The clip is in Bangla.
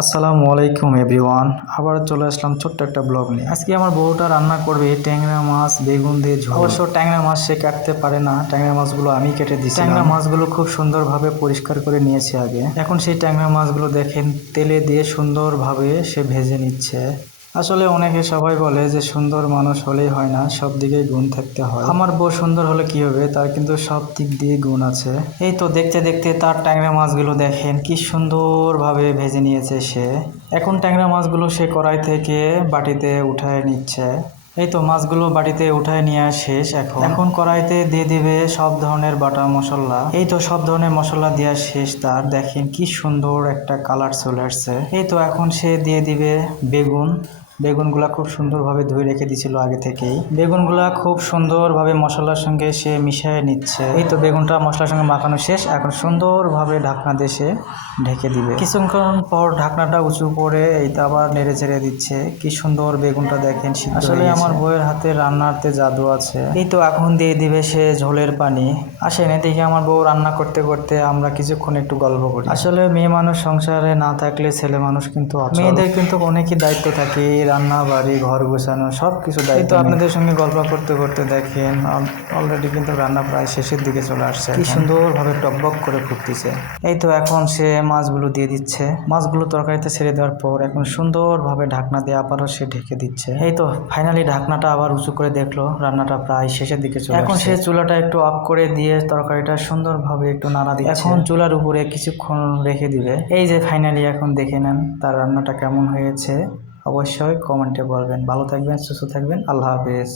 আসসালামু আলাইকুম এভরিওয়ান। আবার চলে আসলাম ছোট্ট একটা ব্লগ নিয়ে। আজকে আমার বউটা রান্না করবে ট্যাংরা মাছ বেগুন দিয়ে ঝোল। অবশ্য ট্যাংরা মাছ সে কাটতে পারে না, ট্যাংরা মাছগুলো আমি কেটে দিয়েছি। ট্যাংরা মাছগুলো খুব সুন্দরভাবে পরিষ্কার করে নিয়েছে আগে। এখন সেই ট্যাংরা মাছগুলো দেখেন তেলে দিয়ে সুন্দরভাবে সে ভেজে নিচ্ছে। আসলে অনেকে সবাই বলে যে সুন্দর মানুষ হলেই হয় না, সব দিকেই গুণ থাকতে হয়। আমার বউ সুন্দর হলে কি হবে, তার কিন্তু সব দিক দিয়ে গুণ আছে। এই তো দেখতে দেখতে তার ট্যাংরা মাছগুলো দেখেন কি সুন্দরভাবে ভেজে নিয়েছে সে। এখন ট্যাংরা মাছগুলো সে কড়াই থেকে বাটিতে উঠায় নিচ্ছে। এই তো মাছগুলো বাটিতে উঠায় নেওয়া শেষ। এখন কড়াইতে দিয়ে দিবে সব ধরনের বাটা মশলা। এই তো সব ধরনের মশলা দেওয়া শেষ তার। দেখেন কি সুন্দর একটা কালার চলে আসছে। এই তো এখন সে দিয়ে দিবে বেগুনগুলা খুব সুন্দরভাবে ধুয়ে রেখে দিয়েছিল আগে থেকেই। বেগুনগুলা খুব সুন্দরভাবে মশলার সঙ্গে সে মিশিয়ে নিচ্ছে। এই তো বেগুনটা মশলার সঙ্গে মাখানো শেষ। এখন সুন্দরভাবে ঢাকনা দিয়ে সে ঢেকে দিবে। কিছুক্ষণ পর ঢাকনাটা উঁচু করে এই তো আবার নেড়ে চেড়ে দিচ্ছে। কি সুন্দর বেগুনটা দেখেন সিদ্ধ হয়ে গেছে। আসলে আমার বউয়ের হাতে রান্নাতে জাদু আছে। এই তো এখন দিয়ে দিবে সে ঝোলের পানি। আসেন এদিকে আমার বউ রান্না করতে করতে আমরা কিছুক্ষণ একটু গল্প করি। আসলে মেয়ে মানুষ সংসারে না থাকলে ছেলে মানুষ কিন্তু অচল। মেয়েদের কিন্তু অনেকই দায়িত্ব থাকে, রান্না বাড়ি ঘর গোছানো সবকিছু দায়িত্ব। তো আপনাদের সঙ্গে গল্প করতে করতে দেখেন অলরেডি কিন্তু রান্না প্রায় শেষের দিকে চলে আসছে। কি সুন্দরভাবে টকবক করে ফুটতেছে। এই তো এখন সে মাছগুলো দিয়ে দিচ্ছে। মাছগুলো তরকারিতে ছেড়ে দেওয়ার পর এখন সুন্দরভাবে ঢাকনা দিয়ে আবারও সে ঢেকে দিচ্ছে। এই তো ফাইনালি ঢাকনাটা আবার উঁচু করে দেখলো, রান্নাটা প্রায় শেষের দিকে চলে আসছে। এখন সে চুলাটা একটু অফ করে দিয়ে তরকারিটা সুন্দরভাবে একটু নাড়া দিচ্ছে। এখন চুলার উপরে কিছুক্ষণ রেখে দিবে। এই যে ফাইনালি এখন দেখে নেন তার রান্নাটা কেমন হয়েছে। অবশ্যই কমেন্টে বলবেন। ভালো থাকবেন, সুস্থ থাকবেন। আল্লাহ হাফেজ।